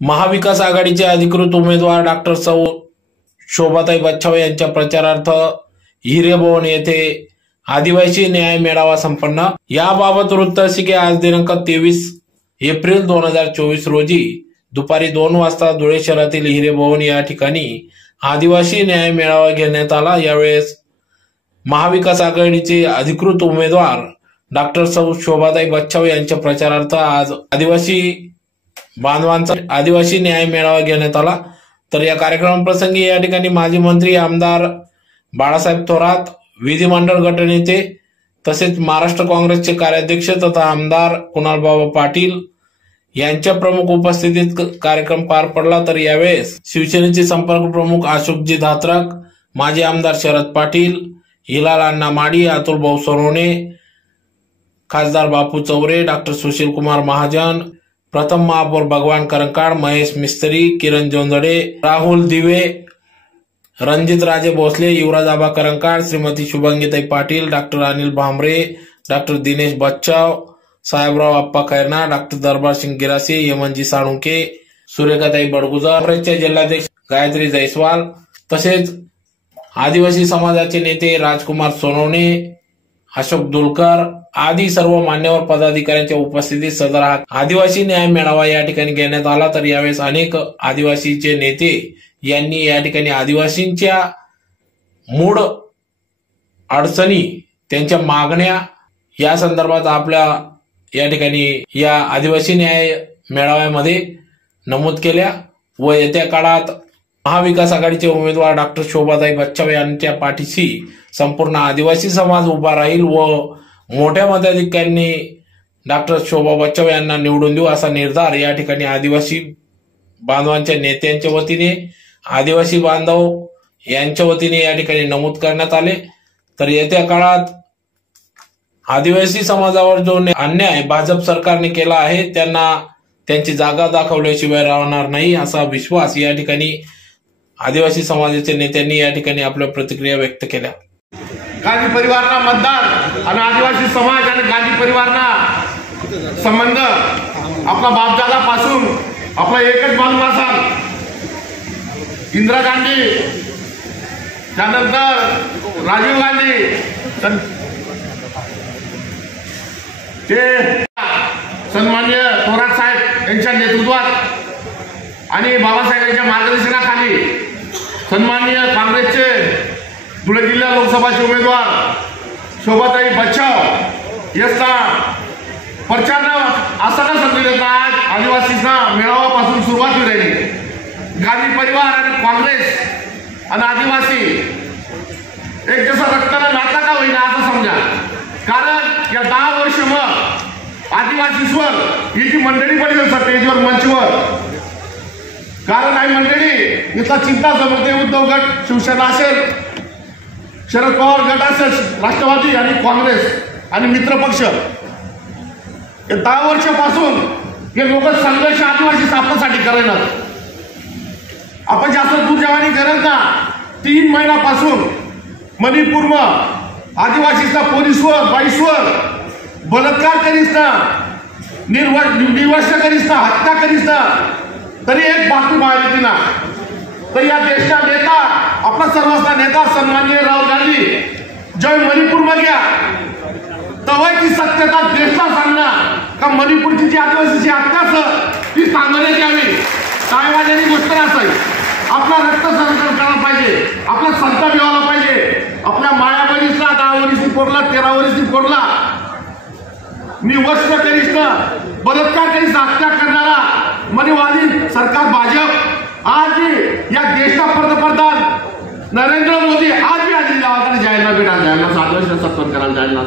महाविकास आघाडीचे अधिकृत उमेदवार डॉक्टर सौ शोभाताई बच्छाव यांच्या प्रचारार्थ हिरेभवन येथे आदिवासी न्याय मेळावा संपन्न। याबाबत वृत्त असे की आज दिनांक 23 एप्रिल 2024 रोजी दुपारी 2 वाजता धुळे शहरातील हिरेभवन या ठिकाणी आदिवासी न्याय मेळावा घेण्यात आला। यावेळेस महाविकास आघाडीचे अधिकृत उमेदवार डॉक्टर सौ शोभाताई बच्छाव यांच्या प्रचारार्थ आज आदिवासी बांधवांचा आदिवासी न्याय मेळावा घेण्यात आला। तर या कार्यक्रमाप्रसंगी या ठिकाणी माजी मंत्री आमदार बाळासाहेब थोरात, विधिमंडळ गटनेते तसेच महाराष्ट्र काँग्रेसचे कार्याध्यक्ष तथा आमदार कुणालबाबा पाटील यांच्या प्रमुख उपस्थितीत कार्यक्रम पार पडला। तर यावेळेस शिवसेनेचे संपर्क प्रमुख अशोकजी धात्रक, माजी आमदार शरद पाटील, हिलाल अण्णा माडी, अतुल भाऊ सोनवणे, खासदार बापू चौरे, डॉक्टर सुशील कुमार महाजन, प्रथम महापौर भगवान करंकाळ, महेश मिस्त्री, किरण जोंधळे, राहुल दिवे, रणजित राजे भोसले, युवराज आबा करंकाळ, श्रीमती शुभंगीताई पाटील, डॉक्टर अनिल भांबरे, डॉक्टर दिनेश बच्छाव, साहेबराव अप्पा खैरना, डॉक्टर दरबार सिंग गिरासे, यमनजी साळुंके, सुरेखाताई बडगुजर, काँग्रेसचे जिल्हाध्यक्ष गायत्री जयस्वाल तसेच आदिवासी समाजाचे नेते राजकुमार सोनवणे, अशोक दुलकर आदी सर्व मान्यवर पदाधिकाऱ्यांच्या उपस्थितीत सदर आदिवासी न्याय मेळावा या ठिकाणी घेण्यात आला। तर यावेळेस अनेक आदिवासीचे नेते यांनी या ठिकाणी आदिवासींच्या मूळ अडचणी, त्यांच्या मागण्या या संदर्भात आपल्या या ठिकाणी या आदिवासी न्याय मेळाव्यामध्ये नमूद केल्या व येत्या काळात महाविकास आघाडीचे उमेदवार डॉक्टर शोभाताई बच्छाव यांच्या पाठीशी संपूर्ण आदिवासी समाज उभा राहील व मोठ्या मताधिक्यांनी डॉक्टर शोभा बच्छाव यांना निवडून देऊ असा निर्धार या ठिकाणी आदिवासी बांधवांच्या नेत्यांच्या वतीने, आदिवासी बांधव यांच्या वतीने या ठिकाणी नमूद करण्यात आले। तर येत्या काळात आदिवासी समाजावर जो अन्याय भाजप सरकारने केला आहे त्यांना त्यांची जागा दाखवल्याशिवाय राहणार नाही असा विश्वास या ठिकाणी आदिवासी समाजाच्या नेत्यांनी या ठिकाणी आपल्या प्रतिक्रिया व्यक्त केल्या। गांधी परिवारना मतदान आणि आदिवासी समाज आणि गांधी परिवारना संबंध आपला बापदादा पासून आपला एकच मालूम असाल। इंदिरा गांधी, त्यानंतर राजीव गांधी, ते सन्माननीय थोरात साहेब यांच्या नेतृत्वात आणि बाबासाहेब यांच्या मार्गदर्शनाखाली सन्माननीय काँग्रेसचे धुळे जिल्हा लोकसभाचे उमेदवार शोभाताई बच्छाव यांचा प्रचारानं असं संधी देतात। आदिवासींना मेळाव्यापासून सुरुवात होईल। गांधी परिवार आणि काँग्रेस आणि आदिवासी एक जसं रक्ताला नाता का होईना असं समजा, कारण या 10 वर्ष मग आदिवासींवर ही जी मंडळी पडली स्टेजवर मंचवर, कारण आई मंडळी इथला चिंता समजते। उद्धव गट शिवसेना असेल, शरद पवार गट असेल, राष्ट्रवादी आणि काँग्रेस आणि मित्र पक्ष, या 10 वर्षापासून हे लोक संघर्ष आदिवासी स्थापनेसाठी करायला आपण जास्त दूरजवानी करत ना। 3 महिन्यापासून मणिपूरमा आदिवासीचा पोलीसवर बाईसवर बलात्कार करीसना, निर्वंश करीसना, हत्या करीसना, तरी एक बातमी बाहेर येते ना। तर या देशचा नेता, आपला सर्वस्व नेता सन्माननीय राहुल गांधी जय मणिपूरमा गया तेव्हा ती सत्यता देशला सांगणार का मणिपूरची जी आदिवासीची हत्या ती सांगण्यात यावी। टाळेवाल्याची गोष्ट नसावी, आपला रक्त संकलन करायला पाहिजे, आपला संताप मिळवला पाहिजे। आपल्या मायाबरीसला 10 वर्षी पोरला, 13 वर्षी पोरला, निवस्त करीसना, बलात्कार करीसना, हत्या करणारा मनीवादी सरकार भाजप आज या देशका पंतप्रधान नरेंद्र मोदी आज भी आदिल गावाकडे जायला भेटायला जायला साधवश सत्तर करायला जायला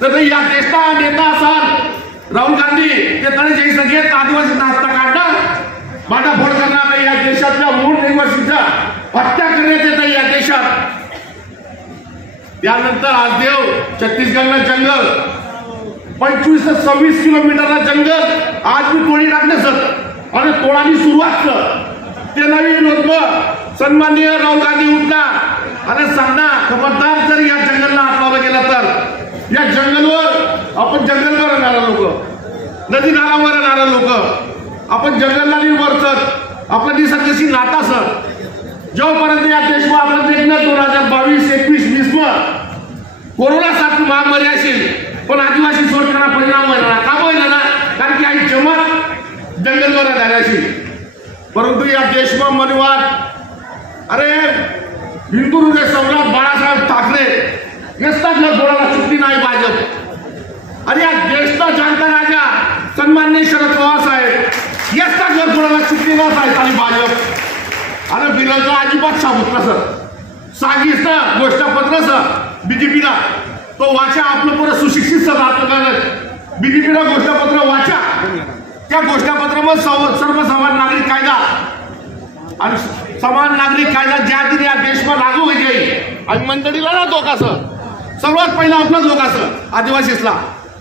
तर या देशचा नेता असाल राहुल गांधी ते तरी जे सगळे आदिवासी नाश्ता काढणं भांडाफोड करणार या देशातल्या मूळ निवासींचा हत्या करण्यात येते या देशात। त्यानंतर आज देव छत्तीसगडला जंगल 25 ते 26 किलोमीटरला जंगल आज भी तोडी टाकणे सर आणि तोडानी सुरुवात कर ते नवीन लोक सन्माननीय राहुल गांधी उठला आणि सांगना खबरदार जर या जंगलला हात गेला तर या जंगलवर आपण जंगलवर राहणारे लोक, नदी नालावर राहणारे लोक आपण जंगलला नाही वरचत आपलं निसर्गाशी नाता सर जोपर्यंत या देशमा आपण देखणार 2022, 21, 20 कोरोना सारखी महामारी असेल पण आदिवासी सोडताना परिणाम होणार का होईना ना कारण की आई चमक जंगलवर झाली असेल परंतु या देशमा मनवाद अरे हिंदू हृदय सम्राट बाळासाहेब ठाकरे यसला थोडाला चुकी नाही भाजप आणि या देशचा जाणता राजा सन्माननीय शरद पवार साहेब यसला थोडाला चुकी नसायचं आणि भाजप अरे बिलाचं अजिबात सांगत सर सांगितलं ना घोषणापत्र सर बीजेपीला तो वाचा आपलं पुरं सुशिक्षित सर करत बीजेपीला घोषणापत्र वाचा त्या घोषणापत्रामध्ये सर्वसमान नागरिक कायदा आणि समान नागरिक कायदा ज्या दिनी या देशमा लागू होईल जाईल आणि मंडळीला ना धोकासं सर्वात पहिला आपला धोकासं आदिवासीसला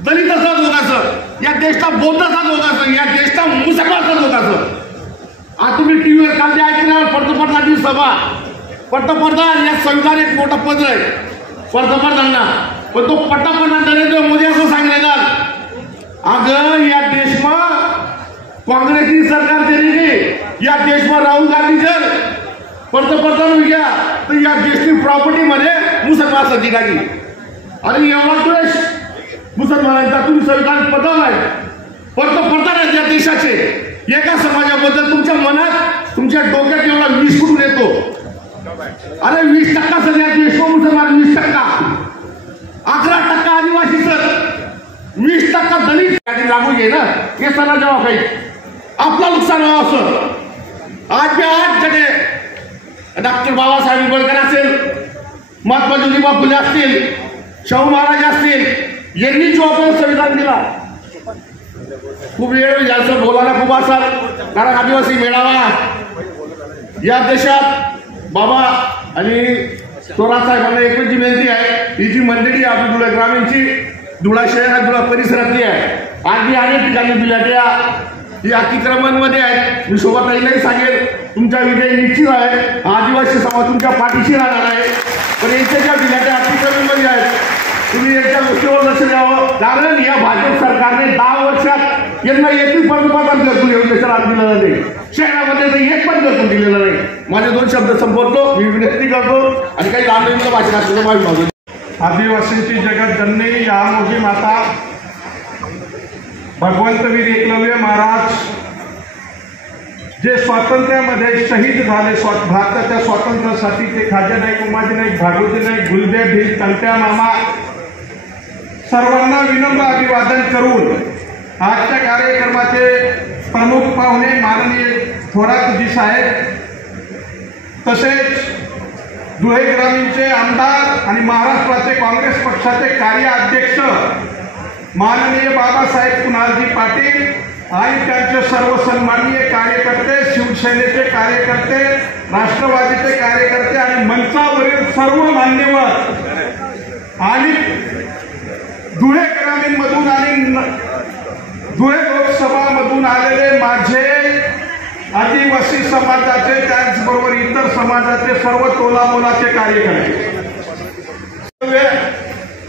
दलिताचा धोकासं या देशला बौद्धाचा धोकासं या देशला मुसलमानचा धोकासं आज तुम्ही टीव्हीवर काल ते ऐकणार पंतप्रधानांची सभा पंतप्रधान या संविधान एक मोठं पद आहे पंतप्रधानांना पण तो पंतप्रधान नरेंद्र मोदी असं सांगितलं अगं या देशमा काँग्रेसची सरकार दिली या देशमा राहुल गांधी जर पंतप्रधान घ्या तर या देशची प्रॉपर्टी मध्ये मुसलमान सज्जी टाकली आणि एवढा द्वेष मुसलमानांचा तुम्ही संविधान पदम आहे पंतप्रधान या देशाचे एका समाजाबद्दल तुमच्या मनात तुमच्या डोक्यात एवढा विष कुठून येतो अरे 20% सध्या देशमा मुसलमान 20% 11% आदिवासी सर 20% दलित लागू घे ना हे सगळं जेव्हा काही आपला नुकसान व्हावं सर आज जगे डॉक्टर बाबासाहेब आंबेडकर असेल महात्मा ज्योतिबा फुले असतील शाहू महाराज असतील यांनी जो आपल्याला संविधान दिला खूप वेळ जास्त बोलायला खूप असाल कारण आदिवासी मेळावा या देशात बाबा आणि थोरात साहेबांना एकच जी विनंती आहे ही जी मंडळी आपली धुळा ग्रामीणची धुळा शहर धुळा परिसरातली आहे आणखी अनेक ठिकाणी बिलाट्या ही अतिक्रमणमध्ये आहेत मी शोभाताईलाही सांगेल तुमचा विजय निश्चित आहे आदिवासी समाज तुमच्या पाठीशी राहणार आहे पण यांच्या ज्या बिलाट्या अतिक्रमणमध्ये आहेत तुम्ही याच्या गोष्टीवर लक्ष द्यावं कारण या भाजप सरकारने 10 वर्षात यांना एकही पंतप्रधान घरकुल योजनेचं दिलेलं नाही शहरामध्ये तर एक पण घरकुल दिलेलं नाही माझे 2 शब्द संपवतो मी विनंती करतो आणि काही लांबणीचं भाषण असलेलं माहिती मागतो आदिवासींची जगत जननी या मोठी माता भगवंतवीर एकलव्य महाराज जे स्वातंत्र्यामध्ये शहीद झाले भारताच्या स्वातंत्र्यासाठी ते खाजा नाईक उमाजी नाईक भागवती नाईक गुलबे भील तंट्या मामा सर्वांना विनम्र अभिवादन करून आजच्या कार्यक्रमाचे प्रमुख पाहुणे माननीय थोरातजी साहेब तसेच धुळे ग्रामीणचे आमदार आणि महाराष्ट्राचे काँग्रेस पक्षाचे कार्याध्यक्ष माननीय बाबासाहेब कुणालजी पाटील आणि त्यांचे सर्व सन्माननीय कार्यकर्ते शिवसेनेचे कार्यकर्ते राष्ट्रवादीचे कार्यकर्ते आणि मंचावरील सर्व मान्यवर आणि धुळे ग्रामीणमधून आणि धुळे लोकसभामधून आलेले माझे आदिवासी समाजाचे त्याचबरोबर इतर समाजाचे सर्व तोलामोलाचे कार्यकर्ते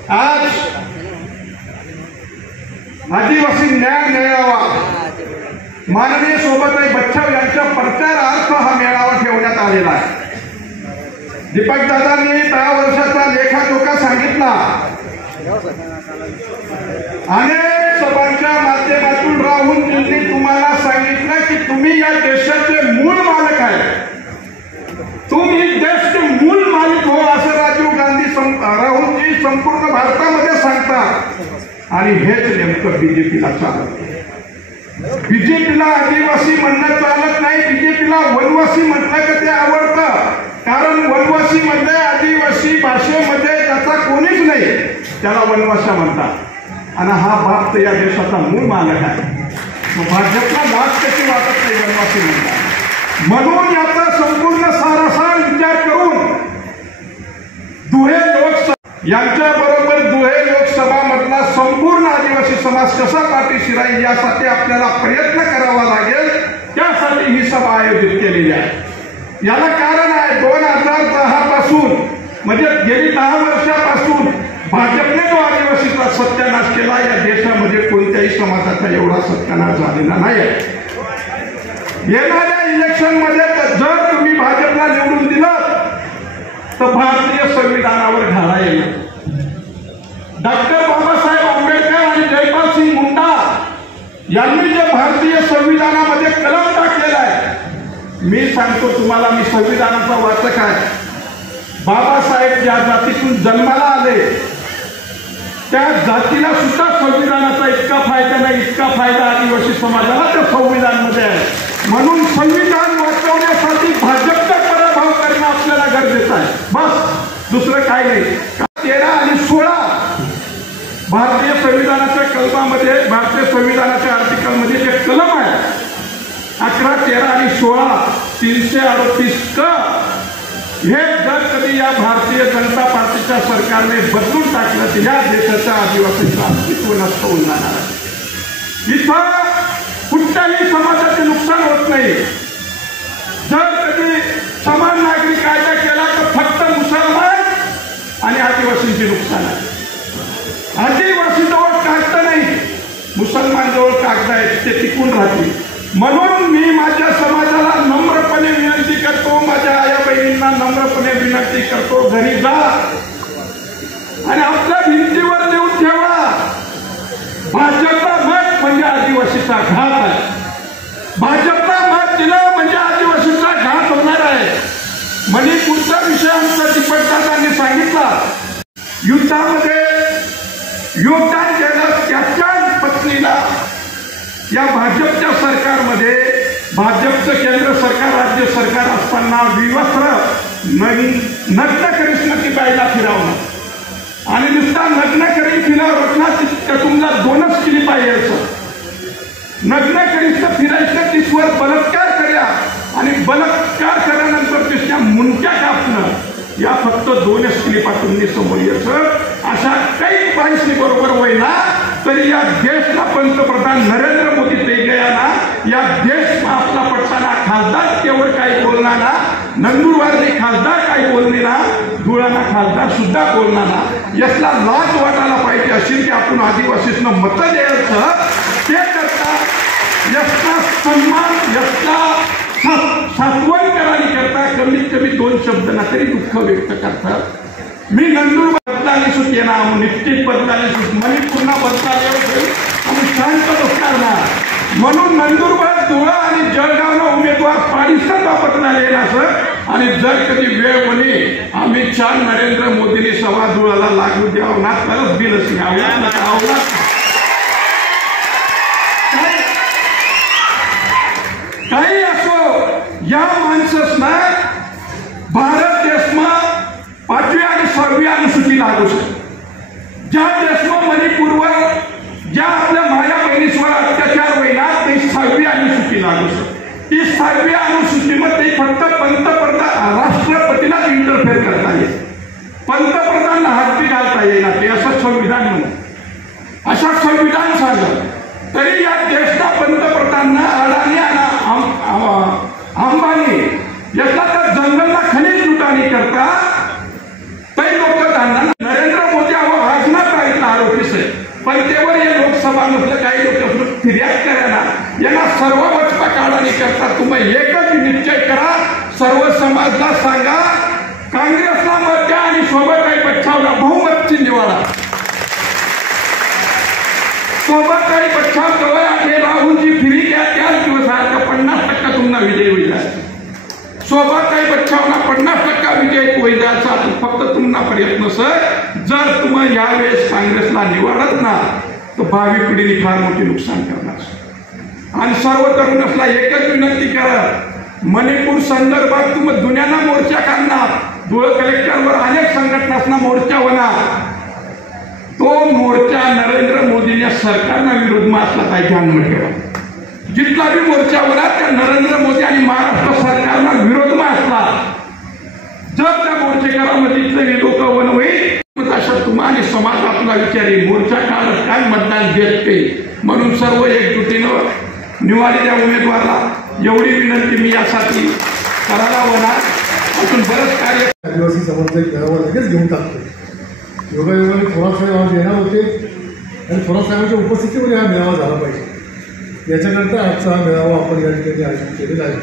आज आदिवासी न्याय मेळावा माननीय शोभाताई बच्छाव यांच्या प्रचारार्थ हा मेळावा ठेवण्यात आलेला आहे दीपक दादांनी 10 वर्षाचा लेखाजोखा सांगितला अनेक सभांच्या माध्यमातून राहुल गांधी तुम्हाला सांगितलं की तुम्ही या देशाचे मूळ मालक आहे तुम्ही देशाचे मूळ मालक हो असं राजीव गांधी राहुलजी संपूर्ण भारतामध्ये सांगतात आणि हेच नेमकं बीजेपीला चालत बीजेपीला आदिवासी म्हणणं चालत नाही बीजेपीला वनवासी म्हटलं का ते आवडतं कारण वनवासी मध्ये आदिवासी भाषेमध्ये त्याचा कोणीच नाही त्याला वनवासा म्हणतात आणि हा बाप तर या देशाचा मूळ मालक आहे भाजपला लाच कशी वाटत नाही वनवासी म्हणतात म्हणून याचा संपूर्ण सारासार विचार करून धुळे लोकसभा यांच्याबरोबर धुळे लोकसभा मधला संपूर्ण आदिवासी समाज कसा पाठीशी राहील यासाठी आपल्याला प्रयत्न करावा लागेल त्यासाठी ही सभा आयोजित केलेली आहे याला कारण आहे 2010 पासून म्हणजे गेली 10 वर्षापासून भाजपने जो आदिवासीचा सत्यानाश केला या देशामध्ये कोणत्याही समाजाचा एवढा सत्यानाश झालेला नाही येणाऱ्या इलेक्शन मध्ये जर तुम्ही भाजपला निवडून दिलं तर भारतीय संविधानावर घाला येईल. डॉक्टर बाबासाहेब आंबेडकर आणि जयपाल सिंग मुंडा यांनी जे भारतीय संविधानामध्ये कलम टाकलेला आहे, मी सांगतो तुम्हाला, मी संविधानाचा वाचक आहे. बाबासाहेब ज्या जातीतून जन्माला आले त्या जातीला सुद्धा संविधानाचा इतका फायदा नाही, इतका फायदा आदिवासी समाजाला त्या संविधानामध्ये आहे. म्हणून संविधान वाचवण्यासाठी भाजपचा पराभव करणं आपल्याला गरजेचं आहे. बस, दुसरं काय नाही. 13 आणि 16 भारतीय संविधानाच्या कलमामध्ये, भारतीय संविधानाच्या आर्टिकलमध्ये जे कलम आहे 11, 13 आणि 16 338 क, हे जर कधी या भारतीय जनता पार्टीच्या सरकारने बदलून टाकलं तर या देशाच्या आदिवासींचं अस्तित्व नष्ट होऊन जाणार आहे. इथं कुठल्याही समाजाचे नुकसान होत नाही. जर कधी समान नागरी कायदा केला तर फक्त मुसलमान आणि आदिवासींचे नुकसान आहे. आदिवासी जवळ कागद नाही, मुसलमान जवळ कागद आहेत, ते टिकून राहतील. म्हणून मी माझ्या समाजाला नम्रपणे विनंती करतो, माझ्या आया बहिणींना नम्रपणे विनंती करतो, घरी जा आणि आपल्या भिंतीवर लिहून ठेवा, भाजपला मत म्हणजे आदिवासीचा घात आहे. भाजपला मत दिलं म्हणजे आदिवासीचा घात होणार आहे. मणिपूरचा विषय आमचा दीपकदादांनी सांगितला. युद्धामध्ये योगदान द्यायला त्याच्याच पत्नीला या भाजपच्या सरकारमध्ये, भाजपचं केंद्र सरकार, राज्य सरकार असताना विवस्त्र नग्न करिष्ण ती बाईला फिरवणं आणि नुसता नग्न करी फिरवला तर तुम्हाला 2च केली पाहिजे. नग्न करिष्ण फिरायचं तिसवर बलात्कार करा आणि बलात्कार केल्यानंतर तिच्या मुंडक्या कापणं, या फक्त 2च क्लिपा तुम्ही समोर यायचं. अशा काही बाईसनी बरोबर होईना तरी या देशला पंतप्रधान नरेंद्र मोदी ते गया ना, या देश आपला पडताना खासदार तेवढं काही बोलणार ना, नंदुरबारने खासदार काही बोलणे ना, धुळाना खासदार सुद्धा बोलणार ना. यातला लाज वाटायला पाहिजे असेल की आपण आदिवासींना मतं द्यायचं, ते करता याचा सन्मान, याचा सात्वन करायला करता कमीत कमी 2 शब्द ना तरी दुःख व्यक्त करतात. मी नंदुरबार बदलाली सुट येणार, निश्चित बदलाली सुट, मणिपूरला बदलाले आम्ही शांत बसणार ना. म्हणून नंदुरबार, धुळा आणि जळगावला उमेदवार पारिस्ताचा बदलाले असं. आणि जर कधी वेळ बने अमित शहा, नरेंद्र मोदींनी सभा धुळाला लागू द्यावं ना, तरच बिलच घ्यावं. काही असो, या माणसांना भारत देशमा 5वी आणि 6वी अनुसूची लागू शकते. ज्या देशमा मणिपूरवर ज्या आपल्या माया बहिणीवर अत्याचार होईना ते 6वी अनुसूची लागू शकते. ती 6वी अनुसूचीमध्ये फक्त पंतप्रधान, राष्ट्रपतीला इंटरफेअर करता येईल, पंतप्रधानांना हातबी घालता येईना. ते असं संविधान म्हणून, अशा संविधान सांगत तरी या देशच्या पंतप्रधानांना अडाणी आणि अंबानी यातला तर जंगलला खनिज लुटाणी करता काही लोक त्यांना नरेंद्र मोदी भाजनात राहिला आरोपीच आहे. पण तेव्हा हे लोकसभा मधलं काही लोक फिर्याद करायला यांना सर्व वचपा काढाणी करता. तुम्ही एकच निश्चय करा, सर्व समाजला सांगा, काँग्रेसला मत द्या आणि शोभाताई बच्चावला बहुमतची निवडा. शोभाताई बच्चाव जवळ आहे, राहुलजी फिरी घ्या, त्याच दिवसात 50% तुम्हाला विजय होईल. शोभाताई बच्चावला 50% विजय होईल असा फक्त तुम्हाला प्रयत्न सर. जर तुम्ही यावेळेस काँग्रेसला निवडत ना तर भावी पिढीने फार मोठे नुकसान करणार. आणि सर्व तरुणांना एकच विनंती करा, मणिपूर संदर्भात तुम्ही दुनियाना मोर्चा काढणार, धुळे कलेक्टरवर अनेक संघटनांना मोर्चा होणार. तो मोर्चा नरेंद्र मोदींच्या सरकारना विरोधमा असला पाहिजे. ध्यान ठेवा, जितला बी मोर्चा होणार त्या नरेंद्र मोदी आणि महाराष्ट्र सरकारना विरोधमा असला. जर त्या मोर्चेकरांमध्ये लोक वन होईल अशा तुम्हाला समाज आपला विचारी मोर्चा काढत काय मतदान देत ते. म्हणून सर्व एकजुटीनं निवडलेल्या उमेदवाराला एवढी विनंती मी यासाठी करायला होणार. अजून बरंच कार्य आदिवासी समाजाचा एक मेळावा लगेच घेऊन टाकतो. योगायोगाने थोरात साहेब आज येणार होते आणि थोरात साहेबांच्या उपस्थितीमध्ये हा मेळावा झाला पाहिजे. याच्याकरता आजचा हा मेळावा आपण या ठिकाणी आयोजित केलेला आहे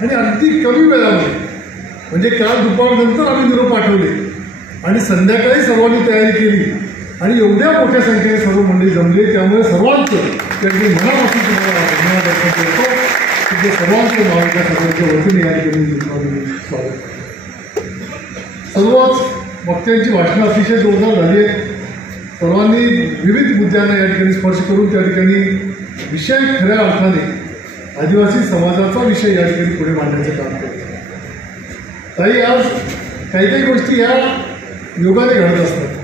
आणि अगदी कमी वेळामध्ये म्हणजे काल दुपारनंतर आम्ही निरोप पाठवले आणि संध्याकाळी सर्वांनी तयारी केली आणि एवढ्या मोठ्या संख्येने सर्व मंडळी जमले, त्यामुळे सर्वांचं त्यांनी मनापासून तुम्हाला धन्यवाद अर्पण करतो की ते सर्वांचं नावाच्या सर्वांच्या वतीने या ठिकाणी स्वागत. सर्वच वक्त्यांची भाषणं अतिशय जोरदार झाली आहेत. सर्वांनी विविध मुद्द्यांना या ठिकाणी स्पर्श करून त्या ठिकाणी विषय खऱ्या अर्थाने आदिवासी समाजाचा विषय या ठिकाणी पुढे मांडण्याचं काम केलं. ताई, आज काही काही गोष्टी ह्या योगाने घडत असतात.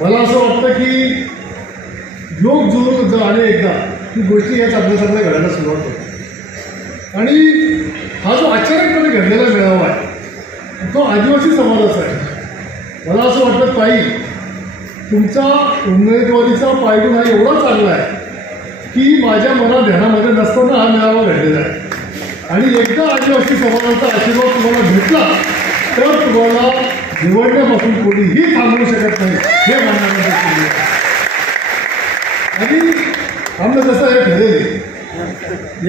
मला असं वाटतं की योग जुळून आले एकदा की गोष्टी या चांगल्या चांगल्या घडायला सुरुवात होते आणि हा जो अचानकपणे घडलेला मेळावा आहे तो आदिवासी समाजाचा आहे. मला असं वाटतं ताई, तुमचा उमेदवारीचा पायगुण हा एवढा चांगला आहे की माझ्या मनात ध्यानामध्ये नसताना हा मेळावा घडलेला आहे आणि एकदा आदिवासी समाजाचा आशीर्वाद तुम्हाला भेटला तर तुम्हाला निवडण्यापासून कोणीही थांबवू शकत नाही हे मानण्यामध्ये. आणि आम्ही कसं हे ठरवले,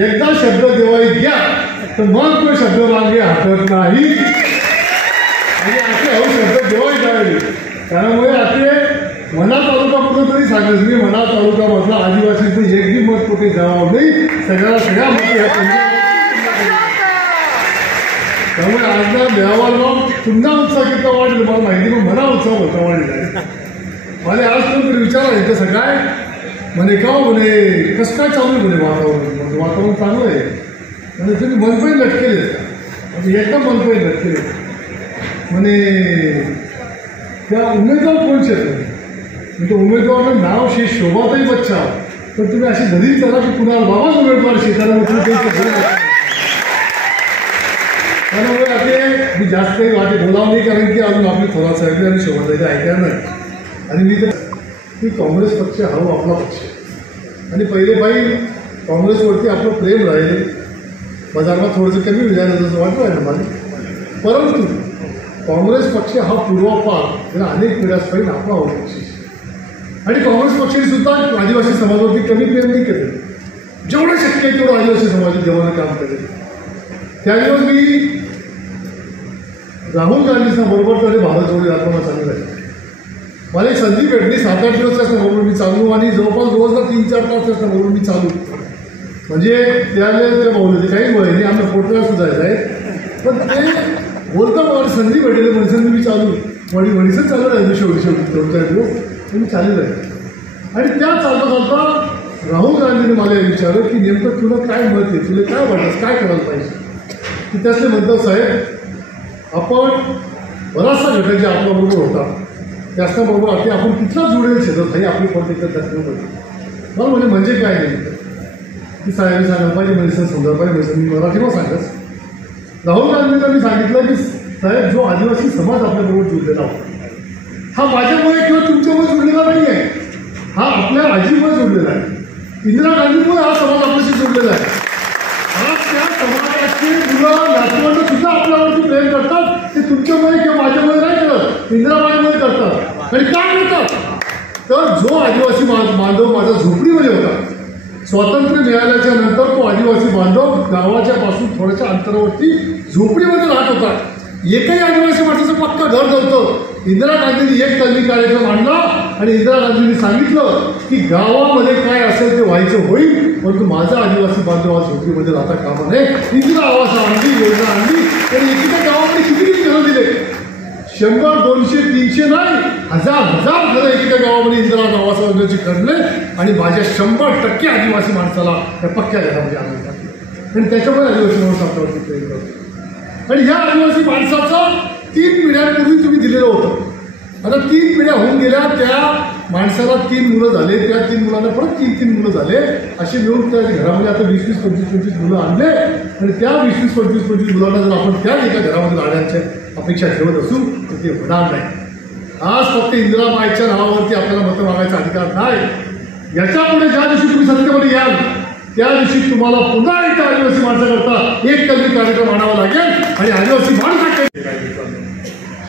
एकदा शब्द देवाई घ्या तर मग तो शब्द मागे हटत नाही आणि असे हळू शब्द देवाई द्यावे. त्यामुळे असे मना तालुका कुठं तरी सांगायचं, मी मना तालुक्यामधला आदिवासीचं एकही मत कुठे जावं नाही, सगळ्या मत ह्या. त्यामुळे आज मेळावा पुन्हा उत्साह किती वाढले मला माहिती, पण मला उत्साह होता वाढलेला. मला आज कोणतरी विचारलं इथं सगळ्या म्हणे का म्हणे कसं काय चालू आहे म्हणे वातावरण. वातावरण चांगलं आहे म्हणजे तुम्ही मनपैन लटकेले का म्हणजे एकदम मनपैन लटकेले म्हणे. त्या उमेदवार कोणचे म्हणजे उमेदवाराचं नाव शे शोभाताई बच्चा, तर तुम्ही अशी घरी चला की कुणाला बाबाच उमेदवार शेताला. त्यामुळे आता मी जास्त काही वाटे बोलावं नाही कारण की अजून आपली थोरात साहेब आणि शोभाताईला ऐकणार नाही. आणि मी तर की काँग्रेस पक्ष हा आपला पक्ष आणि पहिले बाई काँग्रेसवरती आपलं प्रेम राहिले. बजारमा थोडंसं कमी विचारलं जसं वाटलं आहे मला, परंतु काँग्रेस पक्ष हा पूर्वापार त्याला अनेक पिढ्यासपर्यंत आपला होता पक्ष आणि काँग्रेस पक्षाने सुद्धा आदिवासी समाजावरती कमी प्रेम नाही केलं. जेवढं शक्य आहे तेवढं आदिवासी समाजात जेवढं काम केलं. त्यादिवस मी राहुल गांधींच्या बरोबर तरी भारत जोडो यात्रा चालू आहे. मला एक संधी भेटली, 7-8 दिवस असल्याबरोबर मी चालू आणि जवळपास रोजला 3-4 तास असल्याबरोबर मी चालू. म्हणजे त्यावेळेला ते बोलले काही बोलायचे आम्ही फोटोला सुद्धा आहे, पण ते बोलता मला संधी भेटली म्हणून मी चालू वडीसच चालू राहिलो. शेवटी 2-4 दिवस मी चालू राहिले आणि त्या चालता चालता राहुल गांधीने मला विचारलं की नेमकं तुला काय मत आहे, तुला काय वाटतं, काय करायला पाहिजे. की त्यातले म्हणतात साहेब आपण बराचसा घटक जे आपल्याबरोबर होता त्याच्याबरोबर आता आपण तिथला जुळेल शेतात नाही आपली पॉलिटिकल दाखवत होती. मला म्हणजे काय नाही की साहेब सांगायला पाहिजे म्हणजे समजायला पाहिजे म्हणजे मी मराठीवर सांगत. राहुल गांधींना मी सांगितलं की साहेब जो आदिवासी समाज आपल्याबरोबर जुळलेला होता हा माझ्यामुळे किंवा तुमच्यामुळे जुळलेला नाही आहे, हा आपल्या आजीमुळे जुळलेला आहे. इंदिरा गांधीमुळे हा समाज आपल्याशी जुळलेला आहे. आज त्या समाजाचे मुलं नातवंड सुद्धा आपल्यावरती प्रेम करतात. ते तुमच्यामुळे किंवा माझ्यामुळे नाही करत, इंदिराबाईमुळे करतात. आणि काय करतात तर जो आदिवासी बांधव माझा झोपडीमध्ये होता, स्वातंत्र्य मिळाल्याच्या नंतर तो आदिवासी बांधव गावाच्या पासून थोड्याशा अंतरावरती झोपडीमध्ये राहत होता. एकही आदिवासी माणसाचं पक्का घर नव्हतं. इंदिरा गांधींनी एक कलमी कार्यक्रम आणला आणि इंदिरा गांधींनी सांगितलं की गावामध्ये काय असेल ते व्हायचं होईल, परंतु माझा आदिवासी बांधव आज झोपडीमध्ये राहता कामा नये. इंदिरा आवास आणली, योजना आणली आणि एकीच्या गावामध्ये किती घरं दिले, 100, 200, 300 नाही, हजार घरं एकेका गावामध्ये इंदिरा आवास योजनेची करले आणि माझ्या 100% आदिवासी माणसाला त्या पक्क्या घरामध्ये आणून टाकले आणि त्याच्यामुळे आदिवासी माणूस आपल्यावरती प्रेम करतो. आणि ह्या आदिवासी माणसाचं 3 पिढ्यांपूर्वी तुम्ही दिलेलं होतं. आता 3 पिढ्या होऊन गेल्या, त्या माणसाला 3 मुलं झाले, त्या 3 मुलांना परत 3 मुलं झाले, असे मिळून त्या घरामध्ये आता 20-20, 25-25 मुलं आणले आणि त्या 20-20, 25-25 मुलांना जर आपण त्या एका घरामध्ये राहण्याच्या अपेक्षा ठेवत असू तर ते होणार नाही. आज फक्त इंदिराबाईच्या नावावरती आपल्याला मतं मागायचा अधिकार नाही. याच्यापुढे ज्या दिवशी तुम्ही सत्तेमध्ये याल त्या दिवशी तुम्हाला पुन्हा एकदा आदिवासी माणसाकरता एक कलमी कार्यक्रम आणावा लागेल आणि आदिवासी माणसाकडे.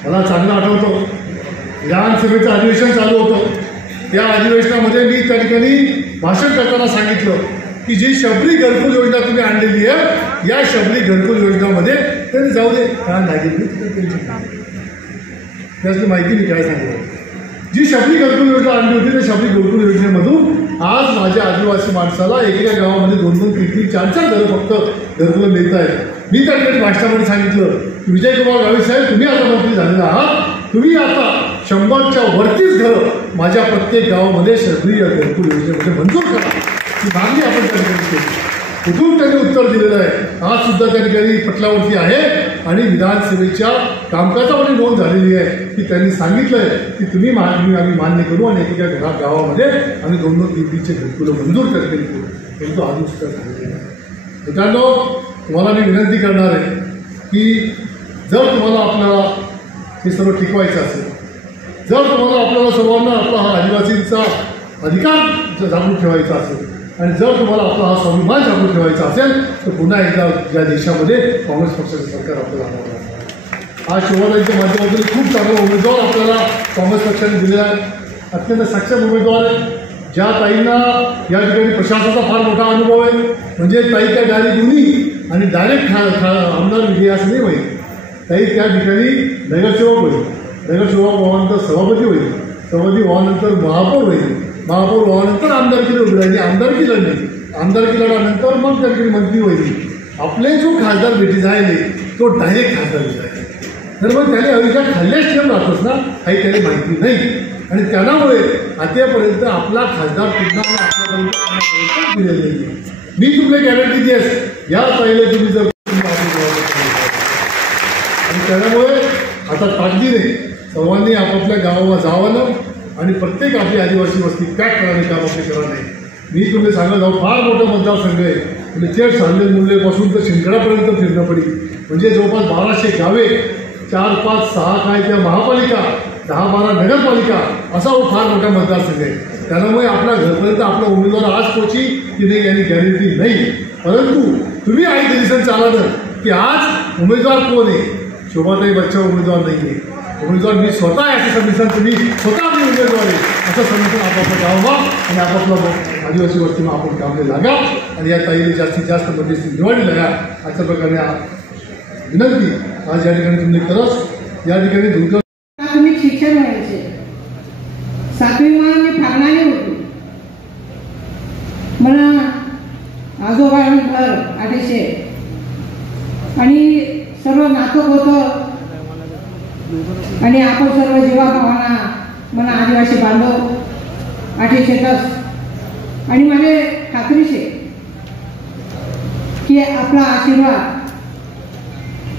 मला चांगलं आठवतं विधानसभेचं अधिवेशन चालू होतं. त्या अधिवेशनामध्ये मी त्या ठिकाणी भाषण करताना सांगितलं की जी शबरी घरकुल योजना तुम्ही आणलेली आहे, या शबरी घरकुल योजनामध्ये तरी जाऊ दे काय लागेल त्याची माहिती मी काय सांगितलं. जी शबरी घरकुल योजना आणली होती त्या शबरी घरकुल योजनेमधून आज माझ्या आदिवासी माणसाला एकेका गावामध्ये 2-2, 3-3, 4-4 घरं फक्त घरकुलं मिळत आहेत. मी त्या ठिकाणी भाषणामध्ये सांगितलं की विजयकुमार गावित साहेब, तुम्ही आता मंत्री झालेला आहात, तुम्ही आता 100च्या वरतीच घरं माझ्या प्रत्येक गावामध्ये शबरी घरकुल योजनेमध्ये मंजूर करा ही मागणी आपण त्या ठिकाणी केली. कुठून त्यांनी उत्तर दिलेलं आहे. आज सुद्धा त्या ठिकाणी पटलावरती आहे आणि विधानसभेच्या कामकाजामध्ये नोंद झालेली आहे की त्यांनी सांगितलंय की तुम्ही आम्ही मान्य करू आणि एकेका गावामध्ये आम्ही 2-2, 3-3चे घरकुलं मंजूर करतील. परंतु अजून सुद्धा झालेली आहे. मित्रांनो, तुम्हाला मी विनंती करणार आहे की जर तुम्हाला आपल्याला हे सर्व टिकवायचं असेल, जर तुम्हाला आपल्याला सर्वांना आपला हा आदिवासींचा अधिकार जागृत ठेवायचा असेल आणि जर तुम्हाला आपला हा स्वाभिमान जागृत ठेवायचा असेल तर पुन्हा एकदा या देशामध्ये काँग्रेस पक्षाचं सरकार आपल्याला आणावं लागणार. आज शोभाताईंच्या माध्यमातून खूप चांगला उमेदवार आपल्याला काँग्रेस पक्षाने दिलेला आहे. अत्यंत सक्षम उमेदवार आहे. ज्या ताईंना या ठिकाणी प्रशासनाचा फार मोठा अनुभव आहे. म्हणजे ताई त्या डायरेक्ट दोन्ही आणि डायरेक्ट आमदार विधी असं नाही होईल. ताई त्या ठिकाणी नगरसेवक होईल, नगरसेवक व्हावानंतर सभापती होईल, सभापती व्हावानंतर महापौर होईल, महापौर व्हावानंतर आमदारकीला उभी राहिली, आमदारकी लढली, आमदारकी लढल्यानंतर मग त्या ठिकाणी मंत्री होईल. आपले जो खासदार भेटी जायले तो डायरेक्ट खासदार जायला. तर मग त्याने आयुष्यात खाल्ल्याच ठेव राहतोच ना, काही त्याने माहिती नाही आणि त्यामुळे आतापर्यंत आपला खासदार पुन्हा आपल्यापर्यंत दिलेला नाही. मी तुम्हाला गॅरंटी देस या ताईला तुम्ही जर आणि त्यामुळे आता ताकदीने सर्वांनी आपापल्या गावाला जावं आणि प्रत्येक आपली आदिवासी वस्ती पॅक करावी, काम आपले करा नाही. मी तुम्ही सांगत आहोत फार मोठा मतदारसंघ आहे. म्हणजे थेट सांगली मुंबईपासून तर शिंदखेडापर्यंत फिरणं पडेल. म्हणजे जवळपास 1200 गावे, 4, 5, 6 काय त्या महापालिका, 10-12 नगरपालिका असा फार मोठा मतदारसंघ आहे. त्यामुळे आपल्या घरपर्यंत आपला उमेदवार आज पोहोची की नाही याची गॅरंटी नाही. परंतु तुम्ही ऐक दिवसांनी चाललं की आज उमेदवार कोण आहे. शोभाताई बच्चा उमेदवार नाही आहे. उमेदवार मी स्वतः आहे असं समजून तुम्ही स्वतः आपले उमेदवार आहे असं समजून आपापलं गाव व्हा आणि आपापलं आदिवासी वस्तीमा आपण कामले लागा आणि या ताईने जास्तीत जास्त मध्यस्थी निवडली लागा अशा प्रकारे विनंती आज या ठिकाणी तुम्ही करस. या ठिकाणी तुम्ही शिक्षण व्हायचे 7वीमा मी फागणाने होतो. मला आजोबांनी घर 800 आणि सर्व नातक होतं आणि आपण सर्व जीवा भावाना मला आदिवासी बांधव 800 आणि मला खात्रीच आहे की आपला आशीर्वाद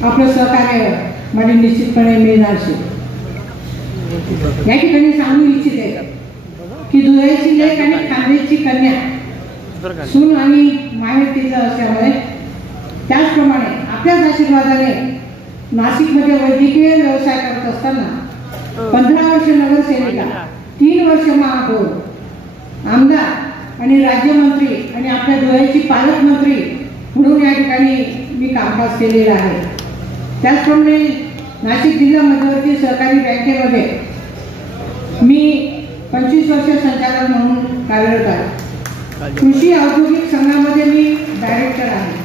आपलं सहकार्य मला निश्चितपणे मिळणार आहे. या ठिकाणी सांगू इच्छिते की दुधाची लेक आणि खांदेची कन्या सून आणि माहेर तिचं असल्यामुळे त्याचप्रमाणे आपल्याच आशीर्वादाने नाशिकमध्ये वैद्यकीय व्यवसाय करत असताना 15 वर्ष नगरसेविका, 3 वर्ष महापौर, आमदार आणि राज्यमंत्री आणि आपल्या डोळ्याची पालकमंत्री म्हणून या ठिकाणी मी कामकाज केलेलं आहे. त्याचप्रमाणे नाशिक जिल्हा मध्यवर्ती सहकारी बँकेमध्ये मी 25 वर्ष संचालक म्हणून कार्यरत आहे. कृषी औद्योगिक संघामध्ये मी डायरेक्टर आहे.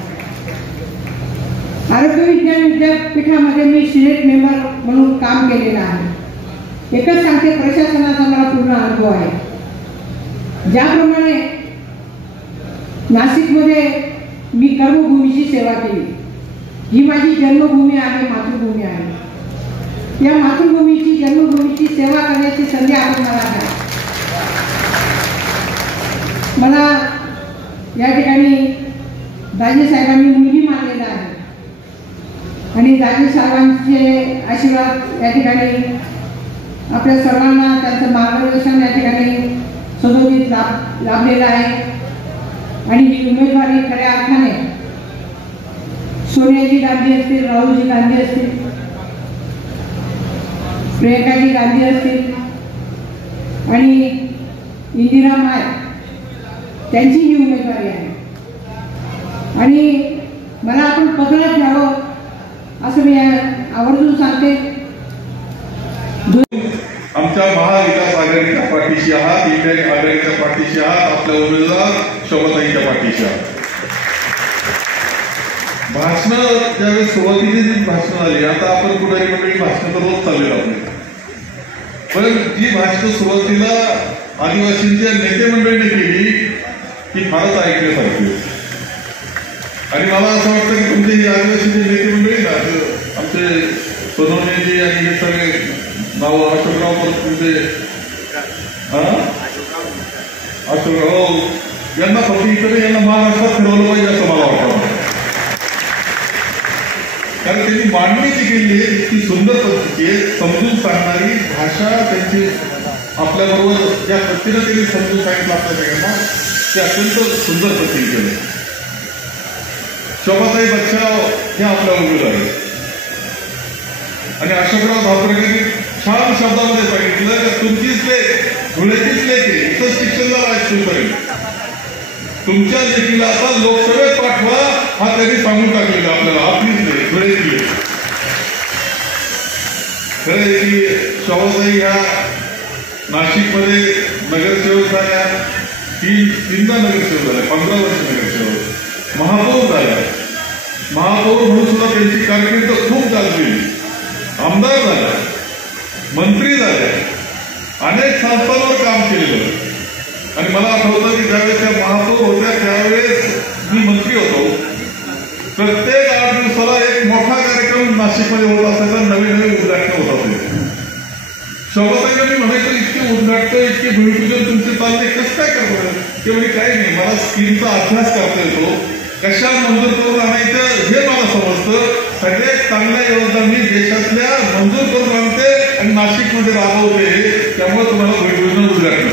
आरोग्य विज्ञान विद्यापीठामध्ये मी सिनेट मेंबर म्हणून काम केलेलं आहे. एकच सांगते, प्रशासनाचा मला पूर्ण अनुभव आहे. ज्याप्रमाणे नाशिकमध्ये मी कर्मभूमीची सेवा केली, ही माझी जन्मभूमी आहे, मातृभूमी आहे. या मातृभूमीची जन्मभूमीची सेवा करण्याची संधी आपण मला द्या. मला या ठिकाणी दाजी साहेबांनी मुलगी मानलेला आहे आणि दाजी साहेबांचे आशीर्वाद या ठिकाणी आपल्या सर्वांना त्यांचं मार्गदर्शन या ठिकाणी सदोदित लाभलेलं आहे. आणि ही उमेदवारी खऱ्या अर्थाने सोनियाजी गांधी असतील, राहुलजी गांधी असतील, प्रियंकाजी गांधी असतील आणि इंदिरा माय त्यांची ही उमेदवारी आहे. आणि मला आपण पदरात घ्यावं असं मी आवर्जून सांगते. आमच्या महाविकास आघाडीच्या पाठीशी आहात, इंडियन आघाडीच्या पाठीशी आहात. आपल्या उमेदवार शोभाताईंच्या पाठीशी आहात. भाषणं ज्यावेळेस सुरुवातीची जी भाषणं आली, आता आपण पुढारी मंडळी भाषणं तर रोज चालू आपली, पण जी भाषणं सुरुवातीला आदिवासींच्या नेते मंडळीने केली ती फारच ऐकण्यासारखी होती. आणि मला असं वाटतं की तुमचे ही आदिवासीचे नेते मंडळी ना, आमचे सोनवणेजी आणि हे सगळे नाव अशोकराव, परत तुमचे अशोकराव यांना फक्त इकडे यांना महाराष्ट्रात फिरवलं पाहिजे असं मला वाटतं. कारण त्यांनी मांडणी जी केली आहे इतकी सुंदर पद्धतीची, समजून सांगणारी भाषा त्यांची आपल्याबरोबर ज्या पद्धतीनं त्यांनी समजून सांगितलं आपल्या सगळ्यांना, ते अत्यंत सुंदर पद्धतीने केलं. शोभाताई बच्चाव हे आपल्या उमेदवार आहेत आणि अशोकराव धापरेकरांनी छान शब्दामध्ये सांगितलं की तुमचीच लेख, धुळ्याचीच लेख आहे, इथं शिक्षणला राजकीय करेल, तुमच्या लेखीला आता लोकसभेत पाठवा हा त्यांनी सांगून टाकलेला आपल्याला. आपलीच लेख, धुळ्याची लेख. खरं आहे की शोभाताई ह्या नाशिकमध्ये नगरसेवक झाल्या, तीनदा नगरसेवक झाल्या, 15 वर्ष नगरसेवक, महापौर झाल्या, महापौर म्हणून सुद्धा त्यांची कारकीर्द खूप चालली, आमदार झाल्या, मंत्री झाल्या, अनेक संस्थांवर काम केलेलं. आणि मला आठवतं की ज्यावेळेस त्या महापौर होत्या त्यावेळेस मी मंत्री होतो, प्रत्येक 8 दिवसाला एक मोठा कार्यक्रम नाशिकमध्ये होत असायचा, नवीन उद्घाटन होत असायचे. शोभाताईंना मी म्हणायचं इतके उद्घाटन, इतके भूमिपूजन तुमचे चालले, कसं काय करतो? ते म्हणजे काही नाही, मला स्कीमचा अभ्यास करता येतो, कशा मंजूर करून आणायचं हे मला समजतं. सगळ्यात चांगल्या योजना मी देशातल्या मंजूर करून आणते आणि नाशिकमध्ये राबवते, त्यामुळे तुम्हाला भूमिपूजन उद्घाटन